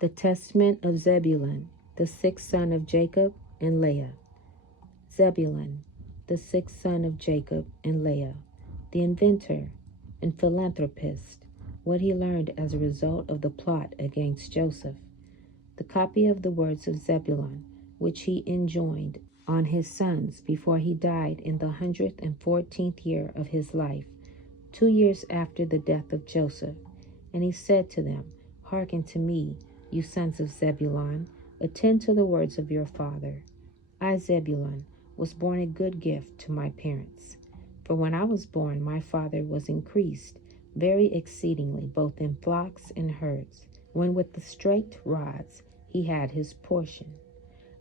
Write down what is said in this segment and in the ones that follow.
The Testament of Zebulun, the sixth son of Jacob and Leah. Zebulun, the sixth son of Jacob and Leah, the inventor and philanthropist, what he learned as a result of the plot against Joseph. The copy of the words of Zebulun, which he enjoined on his sons before he died in the 114th year of his life, 2 years after the death of Joseph. And he said to them, Hearken to me, you sons of Zebulun, attend to the words of your father. I, Zebulun, was born a good gift to my parents. For when I was born, my father was increased very exceedingly, both in flocks and herds, when with the straight rods he had his portion.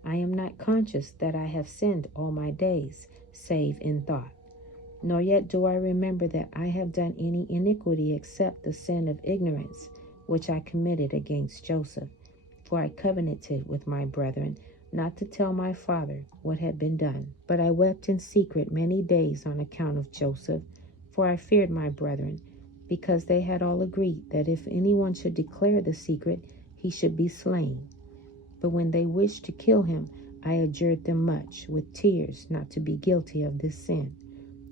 I am not conscious that I have sinned all my days, save in thought. Nor yet do I remember that I have done any iniquity except the sin of ignorance, which I committed against Joseph. For I covenanted with my brethren not to tell my father what had been done. But I wept in secret many days on account of Joseph, for I feared my brethren, because they had all agreed that if anyone should declare the secret, he should be slain. But when they wished to kill him, I adjured them much with tears not to be guilty of this sin.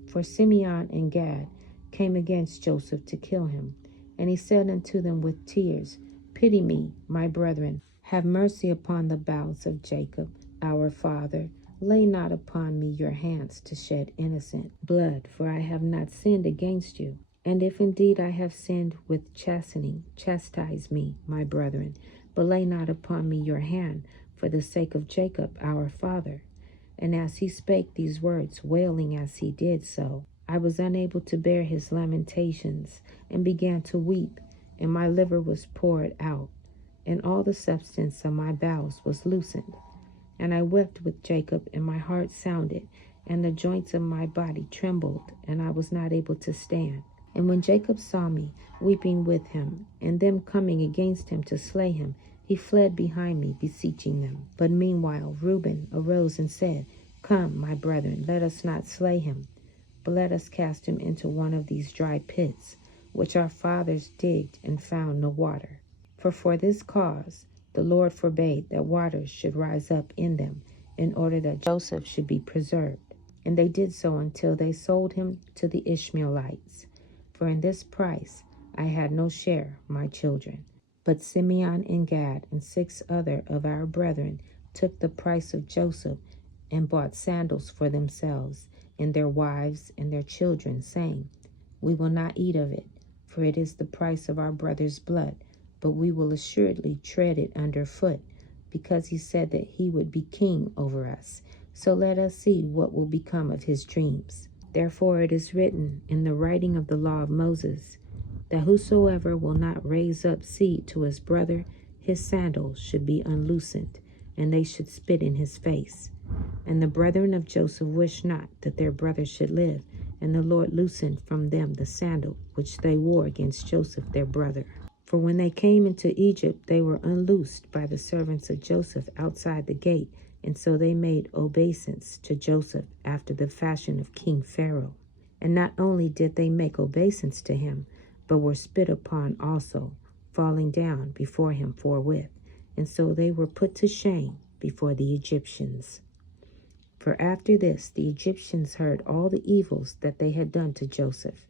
For Simeon and Gad came against Joseph to kill him. And he said unto them with tears, Pity me, my brethren, have mercy upon the bowels of Jacob, our father. Lay not upon me your hands to shed innocent blood, for I have not sinned against you. And if indeed I have sinned with chastening, chastise me, my brethren, but lay not upon me your hand for the sake of Jacob, our father. And as he spake these words, wailing as he did so, I was unable to bear his lamentations, and began to weep, and my liver was poured out, and all the substance of my bowels was loosened. And I wept with Jacob, and my heart sounded, and the joints of my body trembled, and I was not able to stand. And when Jacob saw me weeping with him, and them coming against him to slay him, he fled behind me, beseeching them. But meanwhile Reuben arose and said, Come, my brethren, let us not slay him, but let us cast him into one of these dry pits, which our fathers digged and found no water. For this cause the Lord forbade that waters should rise up in them, in order that Joseph should be preserved. And they did so until they sold him to the Ishmaelites. For in this price I had no share, my children. But Simeon and Gad and 6 other of our brethren took the price of Joseph, and bought sandals for themselves, and their wives and their children, saying, We will not eat of it, for it is the price of our brother's blood, but we will assuredly tread it under foot, because he said that he would be king over us. So let us see what will become of his dreams. Therefore it is written in the writing of the law of Moses, that whosoever will not raise up seed to his brother, his sandals should be unloosened, and they should spit in his face. And the brethren of Joseph wished not that their brother should live, and the Lord loosened from them the sandal which they wore against Joseph their brother. For when they came into Egypt, they were unloosed by the servants of Joseph outside the gate, and so they made obeisance to Joseph after the fashion of King Pharaoh. And not only did they make obeisance to him, but were spit upon also, falling down before him forthwith. And so they were put to shame before the Egyptians. For after this the Egyptians heard all the evils that they had done to Joseph.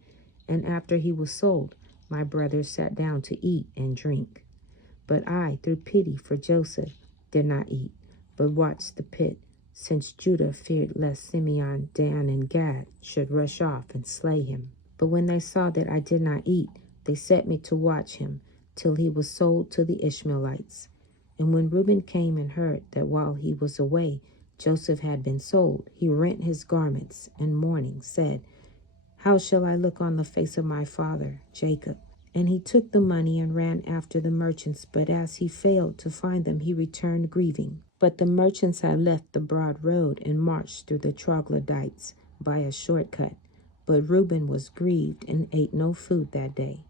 And after he was sold, my brothers sat down to eat and drink. But I, through pity for Joseph, did not eat, but watched the pit, since Judah feared lest Simeon, Dan, and Gad should rush off and slay him. But when they saw that I did not eat, they set me to watch him till he was sold to the Ishmaelites. And when Reuben came and heard that while he was away Joseph had been sold, he rent his garments, and mourning said, How shall I look on the face of my father Jacob? And he took the money and ran after the merchants, but as he failed to find them, he returned grieving. But the merchants had left the broad road and marched through the troglodytes by a shortcut. But Reuben was grieved and ate no food that day.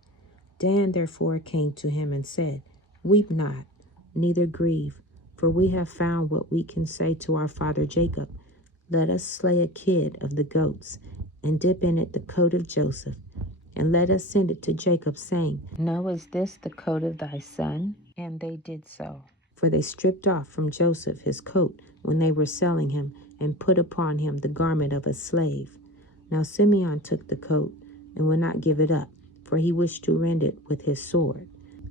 Dan therefore came to him and said, Weep not, neither grieve, for we have found what we can say to our father Jacob. Let us slay a kid of the goats, and dip in it the coat of Joseph, and let us send it to Jacob, saying, Know, is this the coat of thy son? And they did so. For they stripped off from Joseph his coat when they were selling him, and put upon him the garment of a slave. Now Simeon took the coat, and would not give it up, for he wished to rend it with his sword,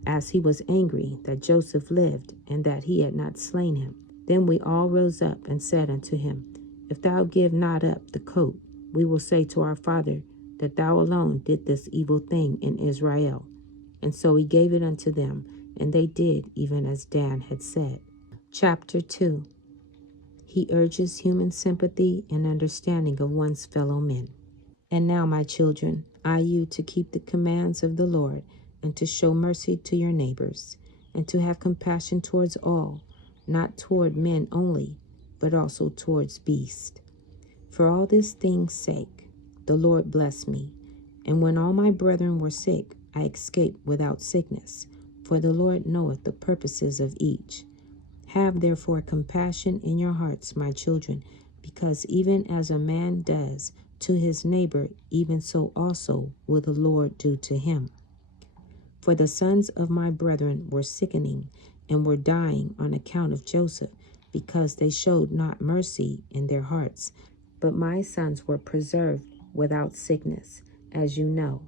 as he was angry that Joseph lived, and that he had not slain him. Then we all rose up and said unto him, If thou give not up the coat, we will say to our father that thou alone did this evil thing in Israel. And so he gave it unto them, and they did even as Dan had said. Chapter 2. He urges human sympathy and understanding of one's fellow men. And now, my children, I you to keep the commands of the Lord, and to show mercy to your neighbors, and to have compassion towards all, not toward men only, but also towards beasts. For all this thing's sake, the Lord blessed me, and when all my brethren were sick, I escaped without sickness, for the Lord knoweth the purposes of each. Have therefore compassion in your hearts, my children, because even as a man does to his neighbor, even so also will the Lord do to him. For the sons of my brethren were sickening, and were dying on account of Joseph, because they showed not mercy in their hearts. But my sons were preserved without sickness, as you know.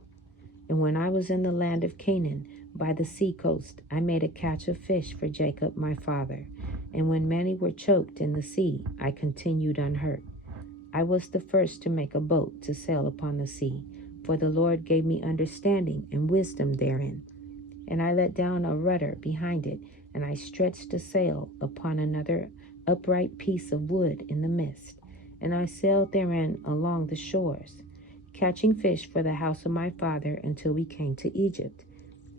And when I was in the land of Canaan, by the sea coast, I made a catch of fish for Jacob my father. And when many were choked in the sea, I continued unhurt. I was the first to make a boat to sail upon the sea, for the Lord gave me understanding and wisdom therein. And I let down a rudder behind it, and I stretched a sail upon another upright piece of wood in the midst. And I sailed therein along the shores, catching fish for the house of my father until we came to Egypt.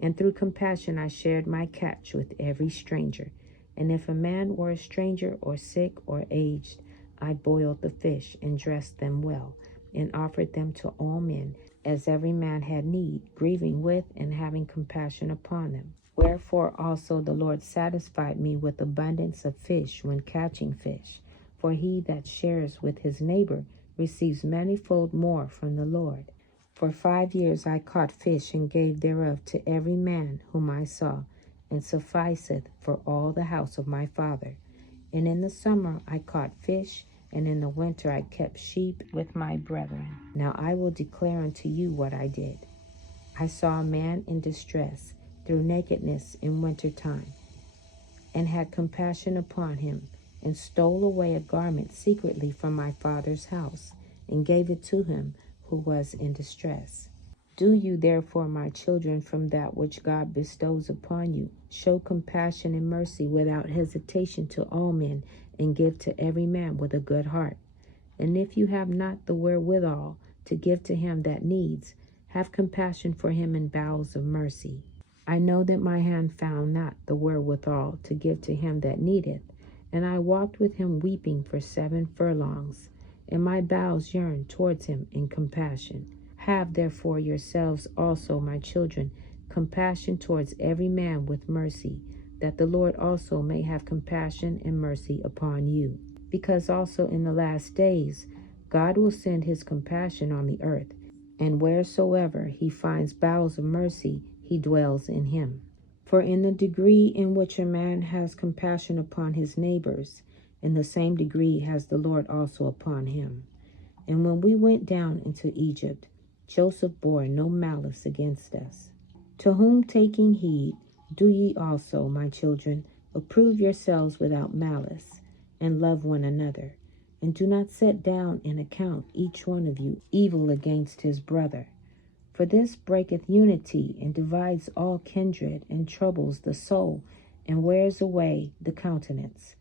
And through compassion I shared my catch with every stranger. And if a man were a stranger or sick or aged, I boiled the fish and dressed them well, and offered them to all men, as every man had need, grieving with and having compassion upon them. Wherefore also the Lord satisfied me with abundance of fish when catching fish. For he that shares with his neighbor receives manifold more from the Lord. For 5 years I caught fish, and gave thereof to every man whom I saw, and sufficeth for all the house of my father. And in the summer I caught fish, and in the winter I kept sheep with my brethren. Now I will declare unto you what I did. I saw a man in distress through nakedness in winter time, and had compassion upon him, and stole away a garment secretly from my father's house, and gave it to him who was in distress. Do you therefore, my children, from that which God bestows upon you, show compassion and mercy without hesitation to all men, and give to every man with a good heart. And if you have not the wherewithal to give to him that needs, have compassion for him in bowels of mercy. I know that my hand found not the wherewithal to give to him that needeth, and I walked with him weeping for 7 furlongs, and my bowels yearned towards him in compassion. Have therefore yourselves also, my children, compassion towards every man with mercy, that the Lord also may have compassion and mercy upon you. Because also in the last days God will send his compassion on the earth, and wheresoever he finds bowels of mercy, he dwells in him. For in the degree in which a man has compassion upon his neighbors, in the same degree has the Lord also upon him. And when we went down into Egypt, Joseph bore no malice against us. To whom taking heed, do ye also, my children, approve yourselves without malice, and love one another, and do not set down in account each one of you evil against his brother. For this breaketh unity, and divides all kindred, and troubles the soul, and wears away the countenance.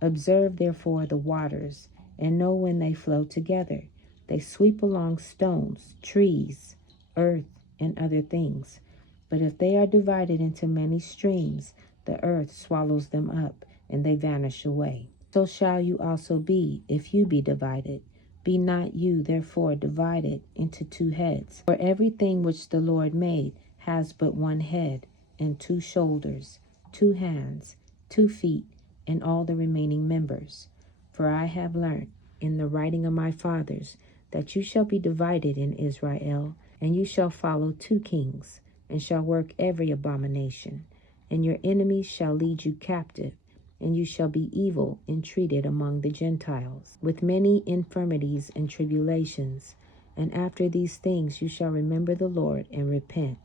Observe therefore the waters, and know when they flow together. They sweep along stones, trees, earth, and other things. But if they are divided into many streams, the earth swallows them up, and they vanish away. So shall you also be, if you be divided. Be not you therefore divided into 2 heads. For everything which the Lord made has but 1 head, and 2 shoulders, 2 hands, 2 feet, and all the remaining members. For I have learned in the writing of my fathers that you shall be divided in Israel, And you shall follow 2 kings, and shall work every abomination. And your enemies shall lead you captive, and you shall be evil entreated among the Gentiles, with many infirmities and tribulations. And after these things you shall remember the Lord, and repent,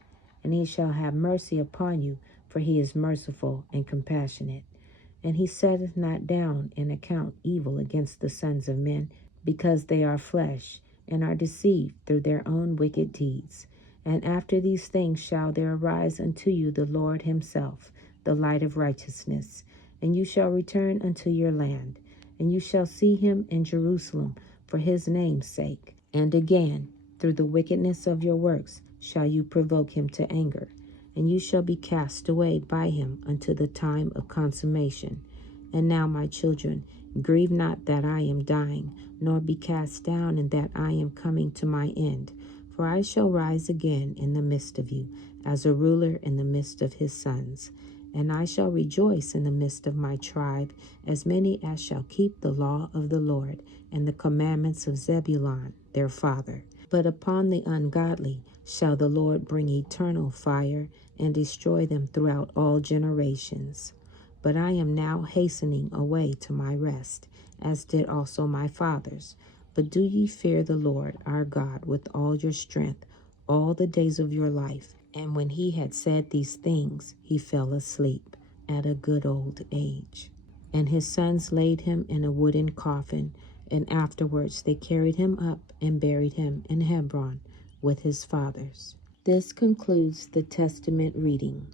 and he shall have mercy upon you, for he is merciful and compassionate. And he setteth not down in account evil against the sons of men, because they are flesh, and are deceived through their own wicked deeds. And after these things shall there arise unto you the Lord himself, the light of righteousness. And you shall return unto your land, and you shall see him in Jerusalem for his name's sake. And again, through the wickedness of your works shall you provoke him to anger, and you shall be cast away by him unto the time of consummation. And now, my children, grieve not that I am dying, nor be cast down in that I am coming to my end. For I shall rise again in the midst of you, as a ruler in the midst of his sons. And I shall rejoice in the midst of my tribe, as many as shall keep the law of the Lord, and the commandments of Zebulun their father. But upon the ungodly shall the Lord bring eternal fire, and destroy them throughout all generations. But I am now hastening away to my rest, as did also my fathers. But do ye fear the Lord our God with all your strength all the days of your life. And when he had said these things, he fell asleep at a good old age. And his sons laid him in a wooden coffin, and afterwards they carried him up and buried him in Hebron with his fathers. This concludes the Testament reading.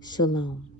Shalom.